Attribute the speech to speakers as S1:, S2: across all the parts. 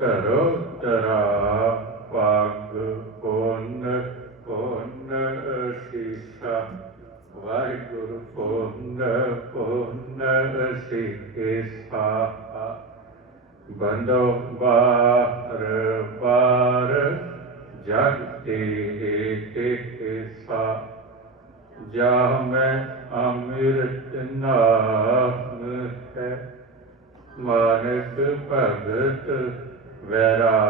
S1: ਕਰੋ ਤਰਾ ਪਗ ਪੁੰਨ ਪੁੰਨ ਸੀਸਾ ਵਾਹਿਗੁਰੂ ਪੁੰਨ ਪੁੰਨ ਸੀਸਾ ਬੰਦੋ ਬਾਰ ਬਾਰ ਜਗ ਤੇ ਤੇ ਸਾ ਜਾ ਮੈਂ ਅੰਮ੍ਰਿਤ ਨਾਮ ਹੈ ਮਾਨਕ ਭਗਤ ਵੈਰਾਗ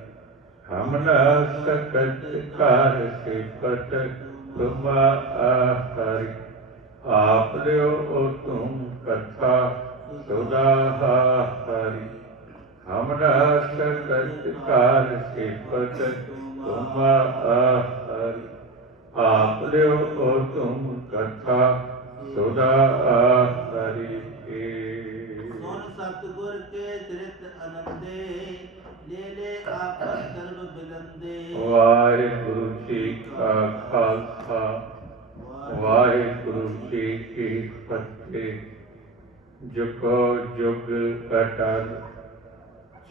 S1: ਹਮ ਨ ਸਕਤ ਕਰ ਸਿਫਤ ਤੁਮਾ ਹਰੀ ਆਪ ਲਿਓ ਓ ਤੁਮ ਕਥਾ ਸੁਦਾ ਹਰੀ ਹਮ ਨ ਸਕਤ ਕਰ ਸਿਫਤ ਤੁਮਾ ਹਰੀ ਆਪ ਲਿਓ ਓ ਤੁਮ ਕਥਾ ਸੁਦਾ ਹਰੀ
S2: ਸੁਨ ਸਤਿਗੁਰ ਕੇ ਤ੍ਰਿਤ ਅਨੰਦੇ
S1: ਵਾਹਿਗੁਰੂ ਜੀ ਕਾ ਖਾਲਸਾ, ਵਾਹਿਗੁਰੂ ਜੀ ਕੀ ਫਤਿਹ। ਜੁਗੋ ਜੁਗ ਕਟਰ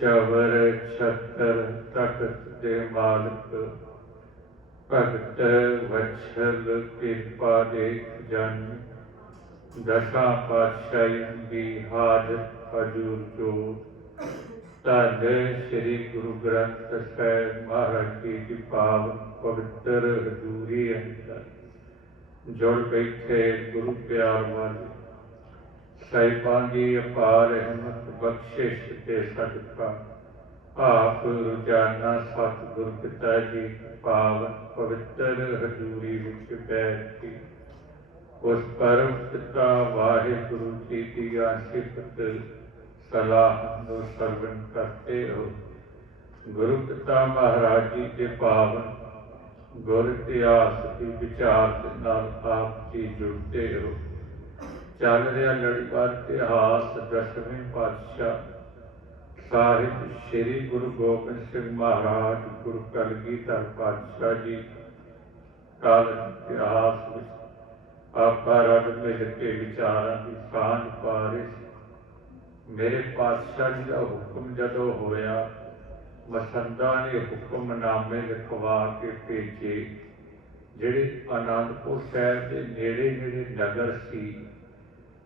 S1: ਚਵਰ ਛਤਰ ਤਖਤ ਦੇ ਮਾਲਕ। ਭਗਤ ਵਛਲ ਕਿਰਪਾ ਦੇ ਜਨ, ਦਸਾਂ ਪਾਤਸ਼ਾਹੀ ਦੀ ਹਾਜ਼ਰ ਹਜੂਰ ਜੋ ਧੰਨ ਸ੍ਰੀ ਗੁਰੂ ਗ੍ਰੰਥ ਸਾਹਿਬ ਮਹਾਰਾਜ ਜੀ ਦੀ ਪਾਵਨ ਪਵਿੱਤਰ ਹਜ਼ੂਰੀ ਅੰਦਰ। ਜੁੜ ਬੈਠੇ ਗੁਰੂ ਪਿਆਰ ਵਾਲੇ ਸਾਹਿਬਾਂ ਦੀ ਅਪਾਰ ਰਹਿਮਤ ਬਖਸ਼ਿਸ਼ ਤੇ ਸਦਕਾ ਆਪ ਰੋਜ਼ਾਨਾ ਸਤਿਗੁਰ ਪਿਤਾ ਜੀ ਦੀ ਪਵਿੱਤਰ ਹਜ਼ੂਰੀ ਵਿੱਚ ਬੈਠ ਕੇ ਉਸ ਪਰਮ ਪਿਤਾ ਵਾਹਿਗੁਰੂ ਜੀ ਦੀ ਆਸਿਫਤ ਸਲਾਹ ਨੂੰ ਸਰਵਨ ਕਰਤੇ ਹੋ। ਗੁਰੂ ਪਿਤਾ ਮਹਾਰਾਜ ਜੀ ਦੇ ਪਾਵਨ ਗੁਰ ਇਤਿਹਾਸ ਦੀ ਵਿਚਾਰ ਦੇ ਨਾਲ ਆਪ ਜੀ ਜੁੜਦੇ ਹੋ। ਚੱਲ ਰਿਹਾ ਲੜੀਵਾਰ ਇਤਿਹਾਸ ਦਸਵੇਂ ਪਾਤਸ਼ਾਹ ਸਾਹਿਬ ਸ੍ਰੀ ਗੁਰੂ ਗੋਬਿੰਦ ਸਿੰਘ ਮਹਾਰਾਜ ਗੁਰੂ ਕਲਗੀਧਰ ਪਾਤਸ਼ਾਹ ਜੀ ਕਾਲ ਇਤਿਹਾਸ ਵਿੱਚ ਆਪਾ ਰਬ ਮਿਲ ਕੇ ਵਿਚਾਰਾਂ ਦੀ ਸਾਂਝ ਪਾ ਰਹੇ ਸੀ। ਮੇਰੇ ਪਾਤਸ਼ਾਹ ਜੀ ਦਾ ਹੁਕਮ ਜਦੋਂ ਹੋਇਆ ਮਸੰਦਾ ਨੇ ਹੁਕਮਨਾਮੇ ਲਿਖਵਾ ਕੇ ਭੇਜੇ, ਜਿਹੜੇ ਆਨੰਦਪੁਰ ਸਾਹਿਬ ਦੇ ਨੇੜੇ ਨੇੜੇ ਨਗਰ ਸੀ,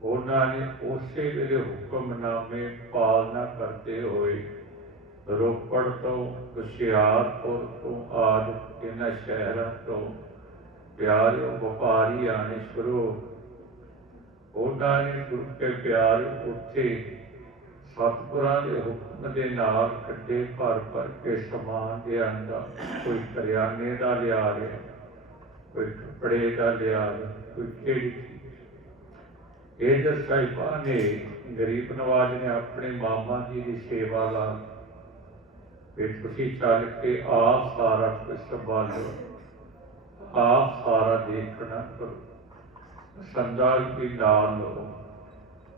S1: ਉਹਨਾਂ ਨੇ ਉਸੇ ਵੇਲੇ ਹੁਕਮਨਾਮੇ ਪਾਲਣਾ ਕਰਦੇ ਹੋਏ ਰੋਪੜ ਤੋਂ, ਹੁਸ਼ਿਆਰਪੁਰ ਤੋਂ ਆਦਿ ਇਹਨਾਂ ਸ਼ਹਿਰਾਂ ਤੋਂ ਪਿਆਰੇ ਵਪਾਰੀ ਆਣੇ ਸ਼ੁਰੂ ਉਹਨਾਂ ਨੇ ਗੁਰੂ ਕੇ ਪਿਆਰੇ ਉੱਥੇ ਸਤਿਗੁਰਾਂ ਦੇ ਹੁਕਮ ਦੇ ਨਾਲ ਕੱਢੇ ਭਰ ਭਰ ਕੇ ਸਮਾਨ ਦੇ ਅੰਦਰ ਕੋਈ ਕਰਿਆਨੇ ਦਾ ਲਿਆ ਰਿਹਾ, ਕੋਈ ਕੱਪੜੇ ਦਾ ਲਿਆ ਕੋਈ ਕਿਹੜੀ ਇਹ ਜਦ ਸਾਹਿਬਾਂ ਨੇ ਗਰੀਬ ਨਵਾਜ ਨੇ ਆਪਣੇ ਮਾਮਾ ਜੀ ਦੀ ਸੇਵਾ ਲਾ ਫਿਰ ਤੁਸੀਂ ਚੱਲ ਕੇ ਆਪ ਸਾਰਾ ਕੁਝ ਸੰਭਾਲੋ, ਆਪ ਸਾਰਾ ਦੇਖਣਾ ਕਰੋ। ਸੰਦਾਲ ਦੀ ਨਾਲ ਲੋ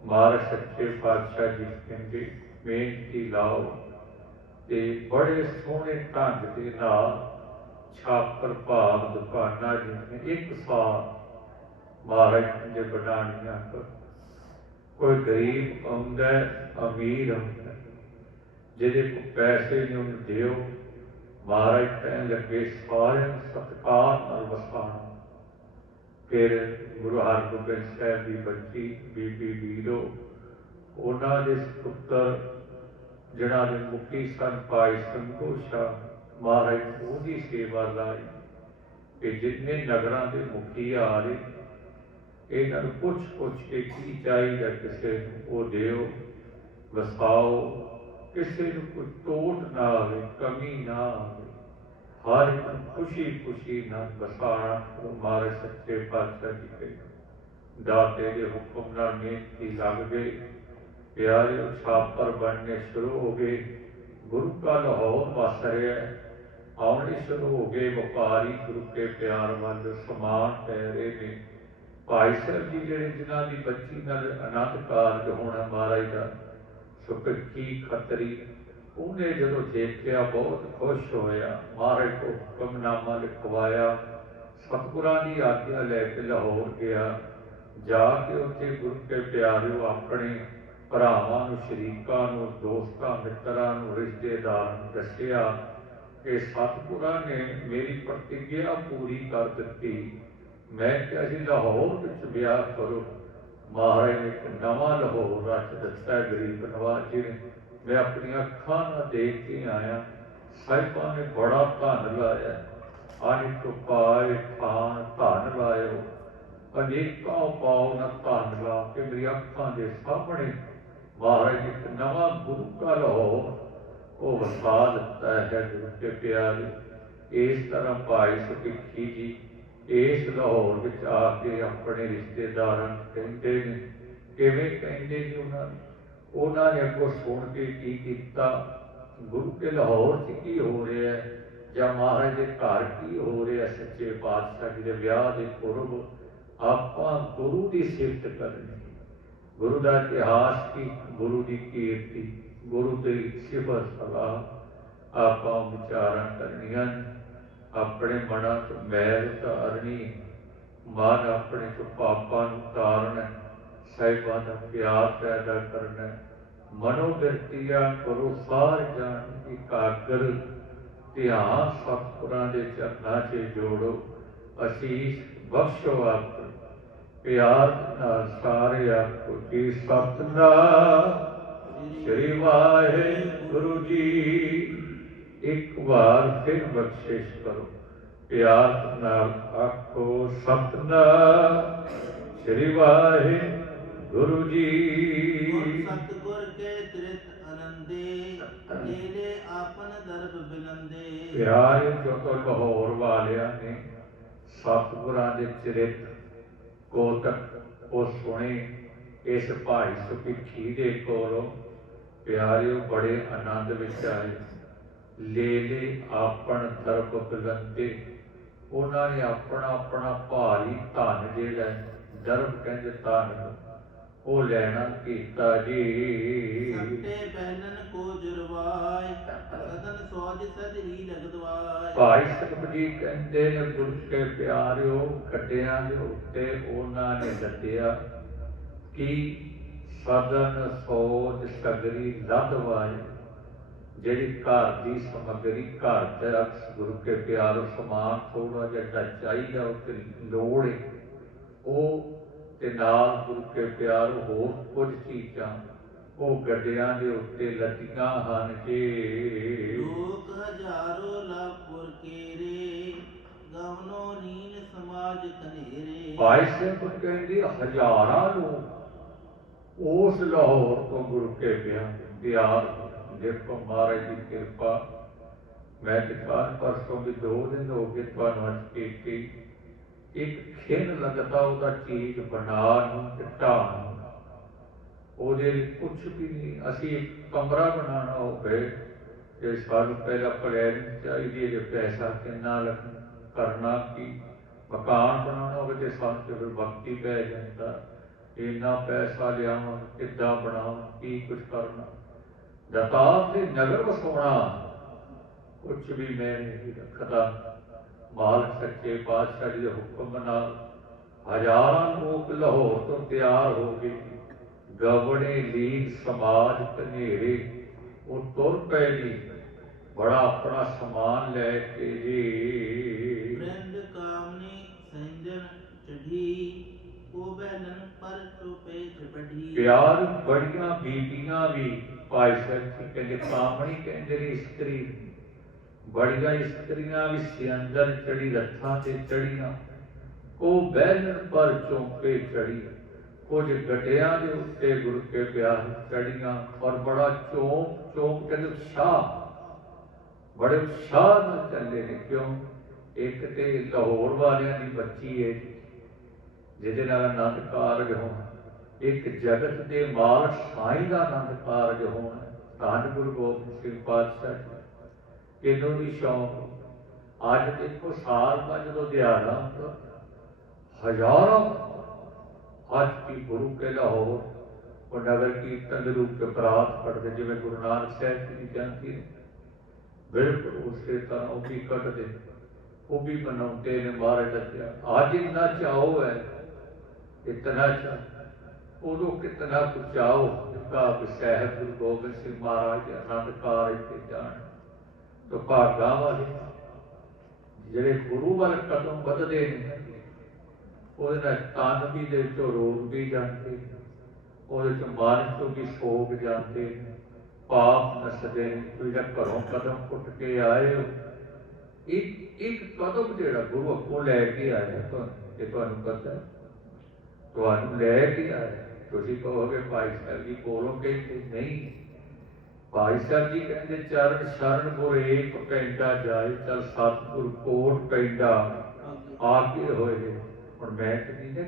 S1: ਮਾਰ ਸੱਚੇ ਪਾਤਸ਼ਾਹ ਜੀ ਕਹਿੰਦੇ, ਬੇਨਤੀ ਲਾਓ ਤੇ ਬੜੇ ਸੋਹਣੇ ਢੰਗ ਦੇ ਨਾਲ ਛਾਪਰ ਭਾਗ ਦੁਕਾਨਾਂ ਜਿਵੇਂ ਇੱਕ ਸਾਲ ਮਹਾਰਾਜ ਦੇ ਬਣਾਣੀਆਂ ਕਰ। ਕੋਈ ਗਰੀਬ ਆਉਂਦਾ, ਅਮੀਰ ਆਉਂਦਾ, ਜਿਹਦੇ ਕੋਲ ਪੈਸੇ ਨੂੰ ਦਿਓ। ਮਹਾਰਾਜ ਕਹਿਣ ਲੱਗੇ, ਸਾਰਿਆਂ ਨੂੰ ਸਤਿਕਾਰ ਨਾਲ ਵਸਾਣਾ ਫਿਰ ਗੁਰੂ ਹਰਗੋਬਿੰਦ ਸਾਹਿਬ ਦੀ ਬੱਚੀ ਬੀਬੀ ਵੀਰੋ, ਉਹਨਾਂ ਦੇ ਪੁੱਤਰ ਜਿਹੜਾ ਦੇ ਮੁਖੀ ਸਨ ਪਾਈ ਸੰਤੋਸ਼ਾ ਮਹਾਰਾਜ, ਉਹਦੀ ਸੇਵਾ ਲਾਈ ਕਿ ਜਿੰਨੇ ਨਗਰਾਂ ਦੇ ਮੁਖੀ ਆ ਰਹੇ ਇਹਨਾਂ ਨੂੰ ਪੁੱਛ ਪੁੱਛ ਕੇ ਕੀ ਚਾਹੀਦਾ ਕਿਸੇ ਉਹ ਦਿਓ ਵਸਾਓ ਕਿਸੇ ਨੂੰ ਕੋਈ ਟੋਟ ਨਾ ਆਵੇ, ਕਮੀ ਨਾ ਆਵੇ। ਹਰ ਇੱਕ ਖੁਸ਼ੀ ਖੁਸ਼ੀ ਨਾਲ ਵਸਾਣਾ ਮਾਰੇ ਸੱਚੇ ਪਾਤਸ਼ਾਹ ਜੀ ਕੇ ਦਾਤੇ ਦੇ ਹੁਕਮ ਨਾਲ ਮਿਹਨਤੀ ਲੱਗ ਗਏ। ਪਿਆਰੇ ਛਾਪਰ ਬਣਨੇ ਸ਼ੁਰੂ ਹੋ ਗਏ। ਗੁਰੂ ਕਾ ਲਾਹੌਰ ਵਸ ਰਿਹਾ ਆਉਣੇ ਸ਼ੁਰੂ ਹੋ ਗਏ। ਵਪਾਰੀ ਗੁਰੂ ਕੇ ਪਿਆਰ ਵੱਲ ਸਮਾਨ ਪੈ ਰਹੇ ਨੇ। ਭਾਈ ਸਾਹਿਬ ਜੀ ਜਿਹੜੇ ਜਿਨ੍ਹਾਂ ਦੀ ਬੱਚੀ ਨਾਲ ਅਨੰਦ ਕਾਰਜ ਹੋਣਾ ਮਹਾਰਾਜ ਦਾ, ਸੁਖੀ ਖਤਰੀ ਉਹਨੇ ਜਦੋਂ ਦੇਖਿਆ, ਬਹੁਤ ਖੁਸ਼ ਹੋਇਆ। ਮਹਾਰਾਜ ਕੋ ਹੁਕਮਨਾਮਾ ਲਿਖਵਾਇਆ। ਸਤਿਗੁਰਾਂ ਦੀ ਆਗਿਆ ਲੈ ਕੇ ਲਾਹੌਰ ਗਿਆ। ਜਾ ਕੇ ਉੱਥੇ ਗੁਰੂ ਕੇ ਪਿਆਰਿਓ, ਆਪਣੇ ਭਰਾਵਾਂ ਨੂੰ, ਸ਼ਰੀਕਾਂ ਨੂੰ, ਦੋਸਤਾਂ, ਮਿੱਤਰਾਂ ਨੂੰ, ਰਿਸ਼ਤੇਦਾਰਾਂ ਨੂੰ ਦੱਸਿਆ ਕਿ ਸਤਿਗੁਰਾਂ ਨੇ ਮੇਰੀ ਪ੍ਰਤੀਗਿਆ ਪੂਰੀ ਕਰ ਦਿੱਤੀ। ਮੈਂ ਕਿਹਾ ਸੀ ਲਾਹੌਰ ਵਿੱਚ ਵਿਆਹ ਕਰੋ। ਮਹਾਰਾਜ ਨੇ ਇੱਕ ਨਵਾਂ ਲਾਹੌਰ ਰੱਖ ਦਿੱਤਾ। ਗਰੀਬ ਨਵਾਜ ਜੀ ਨੇ ਮੈਂ ਆਪਣੀਆਂ ਅੱਖਾਂ ਨਾਲ ਦੇਖ ਕੇ ਆਇਆ। ਸਾਹਿਬਾਂ ਨੇ ਬੜਾ ਧਨ ਲਾਇਆ। ਆਨਿ ਤੋਂ ਪਾਏ ਥਾਨ ਧਨ ਲਾਇਓ। ਅਨੇਕਾਂ ਪਾਉ ਨਾ ਧਨ ਲਾ ਕੇ ਮੇਰੀ ਅੱਖਾਂ ਦੇ ਸਾਹਮਣੇ ਮਹਾਰਾਜ ਇੱਕ ਨਵਾਂ ਗੁਰੂ ਕਾ ਲਾਹੌਰ ਉਹ ਵਸਾ ਦਿੱਤਾ ਹੈ ਗੁਰੂ ਕੇ ਪਿਆਰੇ। ਇਸ ਤਰ੍ਹਾਂ ਭਾਈ ਸੁਖੀ ਜੀ, ਇਸ ਲਾਹੌਰ ਵਿੱਚ ਆ ਕੇ ਆਪਣੇ ਰਿਸ਼ਤੇਦਾਰਾਂ ਨੂੰ ਕਹਿੰਦੇ ਨੇ, ਕਿਵੇਂ ਕਹਿੰਦੇ ਨੇ ਉਹਨਾਂ ਨੂੰ? ਉਹਨਾਂ ਨੇ ਅੱਗੋਂ ਸੁਣ ਕੇ ਕੀ ਕੀਤਾ? ਗੁਰੂ ਕੇ ਲਾਹੌਰ 'ਚ ਕੀ ਹੋ ਰਿਹਾ ਹੈ? ਜਾਂ ਮਹਾਰਾਜ ਦੇ ਘਰ ਕੀ ਹੋ ਰਿਹਾ ਸੱਚੇ ਪਾਤਸ਼ਾਹ ਜੀ ਦੇ ਵਿਆਹ ਦੇ ਪੁਰਬ ਆਪਾਂ ਗੁਰੂ ਦੀ ਸਿਫਤ ਕਰਨੀ ਗੁਰੂ ਦਾ ਇਤਿਹਾਸ ਕੀ? ਗੁਰੂ ਦੀ ਕੀਰਤੀ, ਗੁਰੂ ਦੀ ਸਿਫਤ ਸਲਾਹ ਆਪਾਂ ਵਿਚਾਰਾਂ ਕਰਨੀਆਂ ਆਪਣੇ ਮਨਾਂ ਤੋਂ ਮੈਲ ਉਤਾਰਨੀ, ਮਨ ਆਪਣੇ ਤੋਂ ਪਾਪਾਂ ਨੂੰ ਉਤਾਰਨਾ ਸਾਹਿਬਾਂ ਦਾ ਪਿਆਰ ਪੈਦਾ ਕਰਨਾ ਮਨੋ ਬਿਰਤੀਆ ਕਰੋ ਸਾਰ ਜਾਣ ਇਕਾਗਰ ਧਿਆਨ ਸਤਿਗੁਰਾਂ ਦੇ ਚਰਨਾਂ 'ਚ ਜੋੜੋ। ਅਸੀਸ ਬਖਸ਼ੋ ਆਪ। ਪਿਆਰ ਨਾਲ ਸਾਰੇ ਆਪੋ ਜੀ ਸਤਨਾਮ। ਸ੍ਰੀ ਵਾਹਿਗੁਰੂ ਜੀ। ਇੱਕ ਵਾਰ ਫਿਰ ਬਖਸ਼ਿਸ਼ ਕਰੋ। ਪਿਆਰ ਨਾਲ ਆਖੋ ਸਤਨਾਮ। ਸ੍ਰੀ ਵਾਹਿਗੁਰੂ ਜੀ
S2: ਸਤਗੁਰ ਕੇ ਤ੍ਰਿਤ ਅਨੰਦੇ ਲੀਲੇ ਆਪਨ ਦਰਬ ਬਿਲੰਦੇ
S1: ਪਿਆਰੇ ਜੋ ਤੋਂ ਲਾਹੌਰ ਵਾਲਿਆਂ ਨੇ ਸਤਿਗੁਰਾਂ ਦੇ ਚਰਿਤ ਕੋਤਕ ਉਹ ਸੁਣੇ ਇਸ ਭਾਈ ਸੁਖੀ ਦੇ ਕੋਲੋਂ ਪਿਆਰਿਓ ਬੜੇ ਆਨੰਦ ਵਿੱਚ ਆਏ। ਲੈ ਲੈ ਆਪਣ ਦਰਬ ਬਲੰਦੇ ਉਹਨਾਂ ਨੇ ਆਪਣਾ ਆਪਣਾ ਭਾਰੀ ਧਨ ਜਿਹੜਾ ਦਰਬ ਕਹਿੰਦੇ ਧਨ ਨੂੰ, ਉਹ ਲੈਣਾ ਕੀਤਾ ਜੀ।
S2: ਸੱਤੇ ਪਹਿਨਨ ਕੋ ਜੁਰਵਾਏ ਸਦਨ ਸੋਜ ਸਦ ਹੀ ਲਗਦਵਾਏ।
S1: ਭਾਈ ਸਾਹਿਬ ਜੀ ਕਹਿੰਦੇ ਨੇ ਗੁਰ ਕੇ ਪਿਆਰਿਓ ਕੱਟਿਆਂ ਦੇ ਉੱਤੇ ਉਹਨਾਂ ਨੇ ਦੱਸਿਆ ਕਿ ਸਦਨ ਸੋਜ ਸਗਰੀ ਲਦਵਾਏ ਜਿਹੜੀ ਘਰ ਦੀ ਸਮੱਗਰੀ ਘਰ ਦਾ ਗੁਰੂ ਕੇ ਪਿਆਰੋ ਸਮਾਨ ਥੋੜਾ ਜਿਹਾ ਚਾਹੀਦਾ ਉਹ ਤੇ ਲੋੜ ਹੈ ਉਹ ਤੇ ਨਾਲ ਗੁਰੂ ਕੇ ਪਿਆਰੋ ਹੋਰ ਕੁਝ ਚੀਜ਼ਾਂ ਉਹ ਗੱਡਿਆਂ ਦੇ ਉੱਤੇ ਲੱਦੀਆਂ ਹਨ ਕਿ।
S2: ਲੋਕ ਹਜ਼ਾਰੋ ਲਾਪੁਰ ਕੇਰੇ ਗਵਨੋ ਨੀਨ ਸਮਾਜ ਕਨੇਰੇ
S1: ਭਾਈ ਸਾਹਿਬ ਕਹਿੰਦੇ ਹਜ਼ਾਰਾਂ ਲੋਕ ਉਸ ਲਾਹੌਰ ਤੋਂ ਗੁਰੂ ਕੇ ਪਿਆ ਪਿਆਰ ਦੇਖੋ ਮਹਾਰਾਜ ਦੀ ਕਿਰਪਾ। ਮੈਂ ਤੇ ਕੱਲ੍ਹ ਪਰਸੋਂ ਵੀ ਦੋ ਦਿਨ ਹੋ ਗਏ ਤੁਹਾਨੂੰ ਅੱਜ ਕੀਤੀ ਇੱਕ ਖਿੰਨ ਲੱਗਦਾ ਉਹਦਾ ਚੀਜ਼ ਬਣਾ ਨੂੰ ਤੇ ਉਹਦੇ ਲਈ ਵੀ ਨਹੀਂ। ਅਸੀਂ ਇੱਕ ਕਮਰਾ ਬਣਾਉਣਾ ਹੋਵੇ ਤੇ ਸਾਨੂੰ ਪਹਿਲਾਂ ਪਲਾਨ ਚਾਹੀਦੀ ਹੈ ਪੈਸਾ ਕਿੰਨਾ ਲੱਗਣਾ ਕਰਨਾ ਕੀ, ਮਕਾਨ ਬਣਾਉਣਾ ਹੋਵੇ ਤੇ ਸਾਨੂੰ ਫਿਰ ਵਕਤ ਹੀ ਪੈ ਜਾਂਦਾ, ਇੰਨਾ ਪੈਸਾ ਲਿਆਵਾਂ ਕਿੱਦਾਂ ਬਣਾਵਾਂ ਕੀ ਕੁਝ ਕਰਨਾ। ਦਤਾਰ ਤੇ ਨਗਰ ਵਸਾਉਣਾ, ਕੁਛ ਵੀ ਮੈਂ ਨਹੀਂ ਰੱਖਦਾ। ਮਾਲਕ ਸੱਚੇ ਪਾਤਸ਼ਾਹ ਜੀ ਦੇ ਹੁਕਮ ਨਾਲ ਹਜ਼ਾਰਾਂ ਲੋਕ ਲਾਹੌਰ ਤੋਂ ਤਿਆਰ ਹੋ ਗਏ ਗਵੜੇ ਲੀਗ ਸਮਾਜ ਕਨੇਰੇ ਉਹ ਤੁਰ ਪਏ ਜੀ ਬੜਾ ਆਪਣਾ ਸਮਾਨ ਲੈ ਕੇ ਜੀ।
S2: ਬ੍ਰਿੰਦ ਕਾਮਨੀ ਸੰਜਨ ਚਢੀ ਕੋ ਬੈਨਨ ਪਰ ਚੁਪੇ ਝਪਢੀ
S1: ਪਿਆਰ ਬੜੀਆਂ ਬੀਬੀਆਂ ਵੀ ਜੀ ਕਹਿੰਦੇ ਕਾਮਣੀ ਕਹਿੰਦੇ ਇਸਤਰੀ। ਬੜੀਆਂ ਇਸਤਰੀਆਂ ਵੀ ਸਿਆੰਦਰ ਚੜੀ ਰੱਥਾਂ ਤੇ ਚੜੀਆਂ ਉਹ ਬਹਿਣ ਪਰ ਚੌਂਕੇ ਚੜੀ ਕੁਝ ਗੱਡਿਆਂ ਦੇ ਉੱਤੇ ਗੁਰੂ ਕੇ ਪਿਆਰ ਚੜੀਆਂ ਔਰ ਬੜਾ ਚੌਂਕ ਚੌਂਕ ਕਹਿੰਦੇ ਉਤਸ਼ਾਹ। ਬੜੇ ਉਤਸ਼ਾਹ ਨਾਲ ਚੱਲੇ ਨੇ ਕਿਉਂ? ਇੱਕ ਤੇ ਲਾਹੌਰ ਵਾਲਿਆਂ ਦੀ ਬੱਚੀ ਹੈ ਜਿਹਦੇ ਨਾਲ ਆਨੰਦ ਕਾਰਜ ਹੋਣਾ। ਇੱਕ ਜਗਤ ਦੇ ਮਾਲਕ ਸਾਈਂ ਦਾ ਆਨੰਦ ਕਾਰਜ ਹੋਣਾ। ਧੰਨ ਗੁਰੂ ਗੋਬਿੰਦ ਸਿੰਘ ਪਾਤਸ਼ਾਹ ਜੀ ਵੀ ਸ਼ੌਂਕ ਅੱਜ ਦੇਖੋ ਸਾਲ ਦਾ ਜਦੋਂ ਦਿਹਾੜਾ ਹਜ਼ਾਰਾਂ ਅੱਜ ਕੀ ਗੁਰੂ ਕੇ ਲਾਹੌਰ ਉਹ ਨਗਰ ਕੀਰਤਨ ਦੇ ਰੂਪ ਚ ਬਰਾਤ ਪੜਦੇ ਜਿਵੇਂ ਗੁਰੂ ਨਾਨਕ ਸਾਹਿਬ ਜੀ ਦੀ ਹੈ। ਬਿਲਕੁਲ ਉਸੇ ਤਰ੍ਹਾਂ ਉਹ ਵੀ ਕੱਢਦੇ, ਉਹ ਵੀ ਬਣਾਉਂਦੇ ਨੇ ਮਹਾਰਾਜ ਦੱਸਿਆ ਅੱਜ ਇੰਨਾ ਚਾਹੋ ਹੈ, ਇਤਨਾ ਚਾਹ ਉਦੋਂ ਕਿਤਨਾ ਕੁ ਚਾਹੋ ਕਾ ਸਾਹਿਬ ਗੁਰੂ ਗੋਬਿੰਦ ਸਿੰਘ ਮਹਾਰਾਜ ਅਨੰਦ ਆਨੰਦ ਕਾਰਜ ਤੇ ਜਾਣ। ਤੋ ਭਾਗਾ ਵਾਲੇ ਜਿਹੜੇ ਗੁਰੂ ਵੱਲ ਕਦਮ ਵਧਦੇ ਨੇ ਉਹਦੇ ਨਾਲ ਤਨ ਵੀ ਦੇ ਵਿੱਚੋਂ ਰੋਗ ਵੀ ਜਾਂਦੇ ਨੇ। ਉਹਦੇ ਚ ਮਨ ਚੋਂ ਵੀ ਸੋਗ ਜਾਂਦੇ ਨੇ। ਪਾਪ ਨਸਦੇ ਨੇ ਤੁਸੀਂ ਜਦ ਘਰੋਂ ਕਦਮ ਪੁੱਟ ਕੇ ਆਏ ਹੋ ਇੱਕ ਇੱਕ ਕਦਮ ਜਿਹੜਾ ਗੁਰੂ ਅੱਗੋਂ ਲੈ ਕੇ ਆਇਆ ਤੁਹਾਨੂੰ ਇਹ ਤੁਹਾਨੂੰ ਪਤਾ ਹੈ ਤੁਹਾਨੂੰ ਲੈ ਕੇ ਆਇਆ ਤੁਸੀਂ ਕਹੋਗੇ ਭਾਈ ਸਾਹਿਬ ਜੀ ਕੋਲੋਂ ਕਹਿੰਦੇ ਨਹੀਂ ਭਾਈ ਸਾਹਿਬ ਜੀ ਕਹਿੰਦੇ ਚਰਨ ਸ਼ਰਨ ਗੁਰ ਏਕ ਪੈਂਡਾ ਜਾਏ ਚਲ ਸਤਿਗੁਰ ਕੋਟ ਪੈਂਡਾ ਆਗੇ ਹੋਏ ਹੁਣ ਮੈਂ ਤੇ ਨਹੀਂ ਨਾ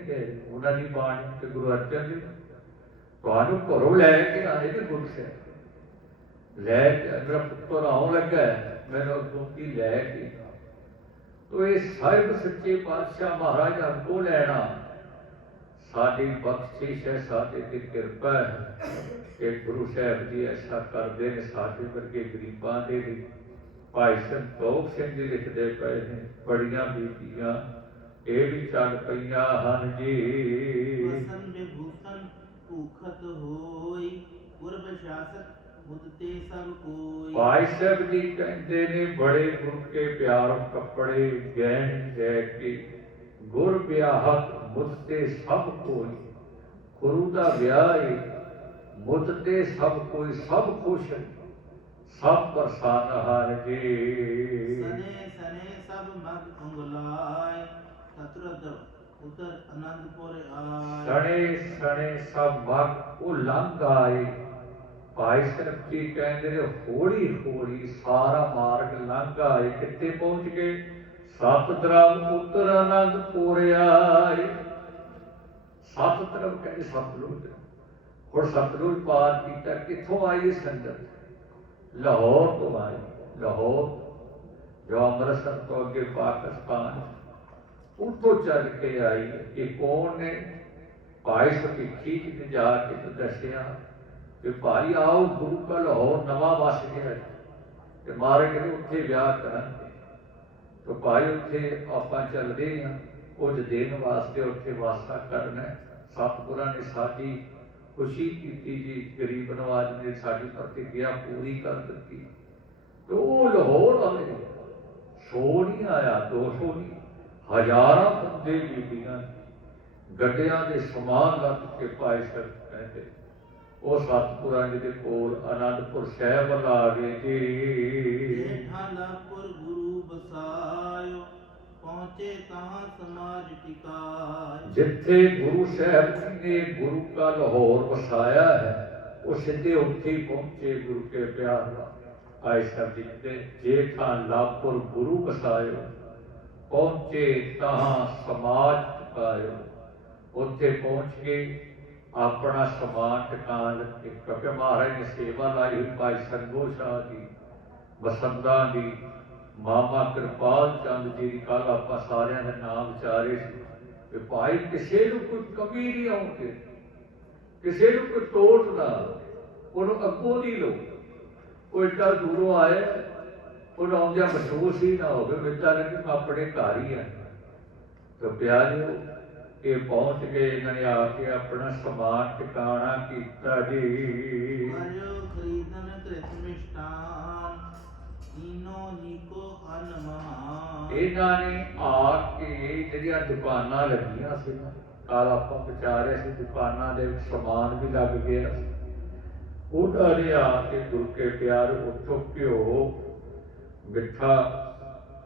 S1: ਉਹਨਾਂ ਦੀ ਬਾਣੀ ਤੇ ਗੁਰੂ ਅਰਜਨ ਦੇਵ ਤੁਹਾਨੂੰ ਘਰੋਂ ਲੈ ਕੇ ਆਏ ਨੇ ਗੁਰੂ ਸਾਹਿਬ। ਲੈ ਕੇ ਮੇਰਾ ਪੁੱਤਰ ਆਉਣ ਲੱਗਾ ਹੈ, ਮੈਨੂੰ ਅੱਗੋਂ ਕੀ ਲੈ ਕੇ ਤੋ ਇਹ ਸਾਹਿਬ ਸੱਚੇ ਪਾਤਸ਼ਾਹ ਮਹਾਰਾਜ ਅੱਗੋਂ ਲੈਣਾ ਸਾਡੀ ਬਖਸ਼ਿਸ਼ ਹੈ ਸਾਡੇ ਤੇ ਕਿਰਪਾ ਹੈ ਕਿ ਗੁਰੂ ਸਾਹਿਬ ਜੀ ਐਸਾ ਕਰਦੇ ਨੇ ਸਾਡੇ ਵਰਗੇ ਗਰੀਬਾਂ ਦੇ ਲਈ ਭਾਈ ਸੰਤੋਖ ਸਿੰਘ ਜੀ ਲਿਖਦੇ ਪਏ ਨੇ ਬੜੀਆਂ ਬੀਬੀਆਂ ਇਹ ਵੀ ਚੱਲ ਪਈਆਂ ਹਨ ਜੀ।
S2: ਵਸਨ ਭੂਖਤ ਹੋਈ ਸਭ ਕੋਈ।
S1: ਭਾਈ ਸਾਹਿਬ ਜੀ ਕਹਿੰਦੇ ਨੇ ਬੜੇ ਗੁਰ ਕੇ ਪਿਆਰ ਕੱਪੜੇ ਗਹਿਣ ਲੈ ਕੇ ਗੁਰ ਵਿਆਹਤ ਮੁੱਤ ਤੇ ਸਭ ਕੋਈ ਗੁਰੂ ਦਾ ਵਿਆਹ ਹੈ ਮੁੱਤ ਤੇ ਸਭ ਕੋਈ ਸਭ ਖੁਸ਼ ਸਭ ਪ੍ਰਸੰਨ ਹਨ ਜੀ।
S2: ਸਨੇ ਸਨੇ ਸਭ ਮਗ ਉਂਗਲਾਏ ਸਤਰਦ ਉਤਰ ਅਨੰਦਪੁਰ ਆਏ।
S1: ਸਣੇ ਸਣੇ ਸਭ ਮਗ ਉਹ ਲੰਘ ਆਏ ਭਾਈ ਸਾਹਿਬ ਜੀ ਕਹਿੰਦੇ ਨੇ ਹੌਲੀ ਹੌਲੀ ਸਾਰਾ ਮਾਰਗ ਲੰਘ ਆਏ ਕਿੱਥੇ ਪਹੁੰਚ ਗਏ? ਸਤ ਦਰਮ ਉਤਰ ਆਨੰਦਪੁਰ ਆਏ ਸਤ ਤਰਫ ਕਹਿੰਦੇ ਸਤਲੁਜ ਹੁਣ ਸਤਲੁਜ ਪਾਰ ਕੀਤਾ, ਕਿੱਥੋਂ ਆਈ ਇਹ ਸੰਗਤ? ਲਾਹੌਰ ਤੋਂ ਆਈ, ਲਾਹੌਰ। ਜੋ ਅੰਮ੍ਰਿਤਸਰ ਤੋਂ ਅੱਗੇ ਪਾਕਿਸਤਾਨ। ਉੱਥੋਂ ਚੱਲ ਕੇ ਆਈ ਇਹ ਕੌਣ ਨੇ? ਭਾਈ ਸਤਿਖੀ ਜੀ ਨੇ ਜਾ ਕੇ ਦੱਸਿਆ ਕਿ ਭਾਈ ਆਓ, ਗੁਰੂ ਕਾ ਲਾਹੌਰ ਨਵਾਂ ਵਸ ਗਿਆ ਤੇ ਮਾਰੇ ਕਹਿੰਦੇ, ਉੱਥੇ ਵਿਆਹ ਕਰਾਂਗੇ। ਭਾਈ ਉੱਥੇ ਆਪਾਂ ਚੱਲਦੇ ਹਾਂ, ਕੁਝ ਦਿਨ ਵਾਸਤੇ ਉੱਥੇ ਵਾਸਾ ਕਰਨਾ ਸਤਿਗੁਰਾਂ ਨੇ ਸਾਡੀ ਖੁਸ਼ੀ ਕੀਤੀ ਜੀ, ਗਰੀਬ ਨਵਾਜ ਨੇ ਸਾਡੀ ਪ੍ਰਤੀਗਿਆ ਪੂਰੀ ਕਰ ਦਿੱਤੀ। ਤੇ ਉਹ ਲਾਹੌਰ ਆਏ ਸੌ ਨਹੀਂ ਆਇਆ 200 ਨਹੀਂ, ਹਜ਼ਾਰਾਂ ਬੰਦੇ ਬੀਬੀਆਂ ਗੱਡਿਆਂ ਦੇ ਸਮਾਨ ਲੱਗ ਕੇ ਪਾਏ ਸਰ ਕਹਿੰਦੇ। ਉਹ ਸਤਿਗੁਰਾਂ ਜੀ ਦੇ ਕੋਲ ਅਨੰਦਪੁਰ ਸਾਹਿਬ ਵੱਲ ਆ ਗਏ ਜੀ।
S2: ਜੇਠਾਲਾਪੁਰ ਗੁਰੂ ਪਹੁੰਚੇ ਤਾਂ ਸਮਾਜ ਟਿਕਾਇ
S1: ਜਿੱਥੇ ਗੁਰੂ ਸਾਹਿਬ ਜੀ ਨੇ ਗੁਰੂ ਕਾ ਲਾਹੌਰ ਵਸਾਇਆ ਹੈ, ਉਹ ਸਿੱਧੇ ਉੱਥੇ ਹੀ ਪਹੁੰਚੇ ਗੁਰੂ ਕੇ ਪਿਆਰ ਆਏ ਸਾਹਿਬ ਜੀ ਦੇ ਜੇਠਾ ਲਾਪੁਰ ਗੁਰੂ ਵਸਾਇਓ, ਪਹੁੰਚੇ ਤਾਂ ਸਮਾਜ ਟਿਕਾਇਓ। ਉੱਥੇ ਪਹੁੰਚ ਕੇ ਆਪਣਾ ਸਮਾਨ ਟਿਕਾਣ ਲੱਗੇ। ਕਿਉਂਕਿ ਮਹਾਰਾਜ ਨੇ ਸੇਵਾ ਲਾਈ ਹੋਈ, ਭਾਈ ਸੰਗੋ ਸ਼ਾਹ ਦੀ, ਬਸੰਤਾਂ ਦੀ ਮਾਮਾ ਕਿਰਪਾਲ ਚੰਦ ਜੀ ਦੀ ਕੱਲ ਆਪਾਂ ਸਾਰਿਆਂ ਦੇ ਨਾਮ ਵਿਚਾਰੇ ਸੀ ਕਿ ਭਾਈ ਕਿਸੇ ਨੂੰ ਕੋਈ ਕਮੀ ਨਹੀਂ ਆਉਂਦੀ ਕਿਸੇ ਨੂੰ ਕੋਈ ਟੋਟ ਨਾ ਉਹਨੂੰ ਅੱਗੋਂ ਨਹੀਂ ਲੋ ਕੋਈ ਏਡਾ ਦੂਰੋਂ ਆਏ ਉਹਨੂੰ ਆਉਂਦਿਆਂ ਮਹਿਸੂਸ ਹੀ ਨਾ ਹੋਵੇ ਮਿੱਤਾ ਨੇ ਕਿ ਆਪਣੇ ਘਰ ਹੀ ਆ। ਤਾਂ ਪਿਆਰਿਓ, ਇਹ ਪਹੁੰਚ ਗਏ ਇਹਨਾਂ ਨੇ ਆ ਕੇ ਆਪਣਾ ਸਮਾਨ ਟਿਕਾਣਾ ਕੀਤਾ ਜੀ।
S2: ਮਰਿਓ ਖਰੀਦਨ ਕ੍ਰਿਤ ਮਿਸ਼ਟਾਨ
S1: ਇਹਨਾਂ ਨੇ ਆ ਕੇ ਜਿਹੜੀਆਂ ਦੁਕਾਨਾਂ ਲੱਗੀਆਂ ਸੀ ਕੱਲ ਆਪਾਂ ਵਿਚਾਰੇ ਸੀ ਦੁਕਾਨਾਂ ਦੇ ਵਿੱਚ ਸਮਾਨ ਵੀ ਲੱਗ ਗਿਆ ਸੀ। ਉਹਨਾਂ ਨੇ ਆ ਕੇ ਗੁਰੂ ਕੇ ਪਿਆਰ ਉੱਥੋਂ ਘਿਓ ਮਿੱਠਾ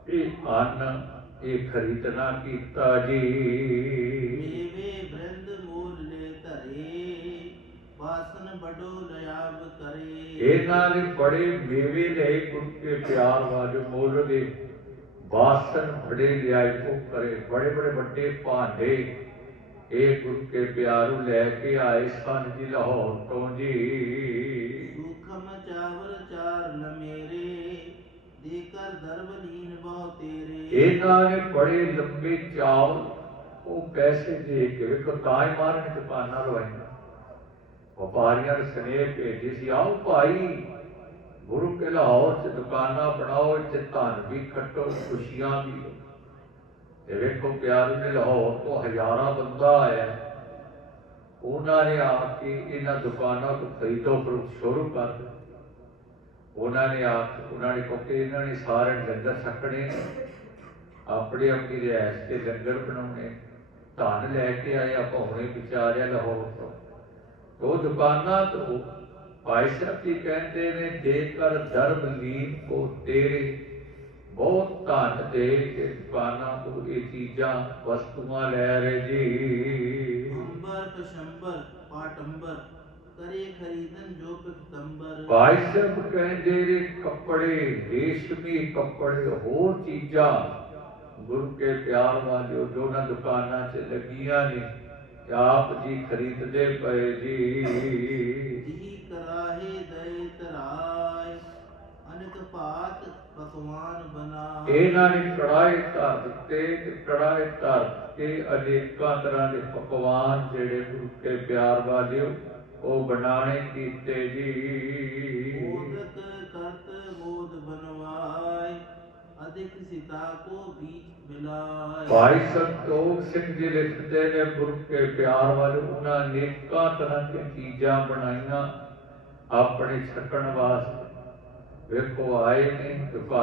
S1: ਇਹ ਅੰਨ ਇਹ ਖਰੀਦਣਾ ਕੀਤਾ ਜੀ।
S2: ਮੇਵੇ ਬ੍ਰਿੰਦ ਮੂਲ ਲੈ ਧਰੇ ਵਾਸਨ ਬਡੋ ਲਿਆਬ ਕਰੇ।
S1: ਇਹਨਾਂ ਨੇ ਬੜੇ ਮੇਵੇ ਲਏ ਗੁਰੂ ਕੇ ਪਿਆਰ ਵਾਲੇ ਮੁੱਲ ਦੇ। ਬਾਸਨ ਬੜੇ ਲਿਆਏ ਕੋ ਕਰੇ ਬੜੇ ਬੜੇ ਵੱਡੇ ਭਾਂਡੇ। ਇਹ ਗੁਰੂ ਕੇ ਪਿਆਰੂ ਲੈ ਕੇ ਆਏ ਸਨ ਜੀ ਲਾਹੌਰ ਤੋਂ ਜੀ।
S2: ਸੂਖਮ ਚਾਵਰ ਚਾਰ ਨ ਮੇਰੇ ਦੇ ਕਰ ਦਰਬ ਲੀਨ ਬਹੁ ਤੇਰੇ।
S1: ਇਹਨਾਂ ਨੇ ਬੜੇ ਲੰਬੇ ਚਾਵਲ ਉਹ ਪੈਸੇ ਦੇ ਕੇ ਵੇਖੋ ਤਾਂ ਹੀ ਮਾਰਨ ਦੁਕਾਨਾਂ ਲਵਾਈਆਂ। ਵਪਾਰੀਆਂ ਨੇ ਸਨੇਹ ਭੇਜੇ ਸੀ ਆਓ ਭਾਈ ਗੁਰੂ ਕੇ ਲਾਹੌਰ ਚ ਦੁਕਾਨਾਂ ਬਣਾਓ, ਇੱਥੇ ਧਨ ਵੀ ਖੱਟੋ, ਖੁਸ਼ੀਆਂ ਵੀ ਲਓ। ਵੇਖੋ ਪਿਆਰੇ ਨੇ ਲਾਹੌਰ ਤੋਂ ਹਜ਼ਾਰਾਂ ਬੰਦਾ ਆਇਆ। ਉਹਨਾਂ ਨੇ ਆ ਕੇ ਇਹਨਾਂ ਦੁਕਾਨਾਂ ਤੋਂ ਖਰੀਦੋ ਫਰੋਖਤ ਸ਼ੁਰੂ ਕਰ ਦਿੱਤੀ। ਉਹਨਾਂ ਨੇ ਆ ਉਹਨਾਂ ਨੇ ਕਿਉਂਕਿ ਇਹਨਾਂ ਨੇ ਸਾਰੇ ਲੰਗਰ ਛਕਣੇ ਆਪਣੇ ਆਪਣੀ ਰਿਆਇਤ ਤੇ ਲੰਗਰ ਬਣਾਉਣੇ। ਧਨ ਲੈ ਕੇ ਆਏ, ਆਪਾਂ ਹੁਣੇ ਵਿਚਾਰਿਆ ਲਾਹੌਰ ਤੋਂ। ਉਹ ਦੁਕਾਨਾਂ ਤੋਂ ਭਾਈ ਸਾਹਿਬ ਜੀ ਕਹਿੰਦੇ ਨੇ ਦੇ ਕਰ ਧਰਮ ਲੀਨ ਕੋ ਤੇਰੇ ਬਹੁਤ ਧਨ ਦੇ ਕੇ ਦੁਕਾਨਾਂ ਤੋਂ ਇਹ ਚੀਜ਼ਾਂ ਵਸਤੂਆਂ ਲੈ ਰਹੇ ਜੀ।
S2: ਅੰਬਰ ਪਸ਼ੰਬਰ ਪਾਟੰਬਰ ਕਰੇ ਖਰੀਦਨ ਜੋ ਪਿਕਤੰਬਰ
S1: ਭਾਈ ਸਾਹਿਬ ਕਹਿੰਦੇ ਨੇ ਕੱਪੜੇ ਰੇਸ਼ਮੀ ਕੱਪੜੇ ਹੋਰ ਚੀਜ਼ਾਂ ਗੁਰੂ ਕੇ ਪਿਆਰ ਵਾਲਿਓ ਜੋ ਨਾ ਦੁਕਾਨਾਂ 'ਚ ਲੱਗੀਆਂ ਨੇ ਆਪ ਜੀ ਖਰੀਦਦੇ ਪਏ ਜੀ
S2: ਜਿਹੀ ਕਰਾਹੇ ਦਇ ਤਰਾਇ ਅਨਕ ਭਾਤ ਪਕਵਾਨ ਬਨਾ
S1: ਇਹਨਾਂ ਨੇ ਕੜਾਏ ਧਰ ਦਿੱਤੇ ਤੇ ਕੜਾਏ ਧਰ ਕੇ ਅਨੇਕਾਂ ਤਰ੍ਹਾਂ ਦੇ ਪਕਵਾਨ ਜਿਹੜੇ ਗੁਰੂ ਕੇ ਪਿਆਰ ਵਾਲਿਓ ਉਹ ਬਣਾਣੇ ਕੀਤੇ ਜੀ।
S2: ਮੋਦਕ ਕਰਤ ਮੋਦ ਬਨਵਾਇ ਅਧਿਕ ਸਿਤਾ ਕੋ ਬੀਜ ਮਿਲਾਇ
S1: ਭਾਈ ਸੰਤੋਖ ਸਿੰਘ ਜੀ ਲਿਖਦੇ ਨੇ ਗੁਰੂ ਕੇ ਪਿਆਰ ਵਾਲੇ ਉਹਨਾਂ ਅਨੇਕਾਂ ਤਰ੍ਹਾਂ ਦੀਆਂ ਚੀਜ਼ਾਂ ਬਣਾਈਆਂ। ਆਪਣੇ ਛਕਣ ਵਾਸਤੇ। ਵੇਖੋ ਆਏ ਨੇ ਦੁਕਾਨ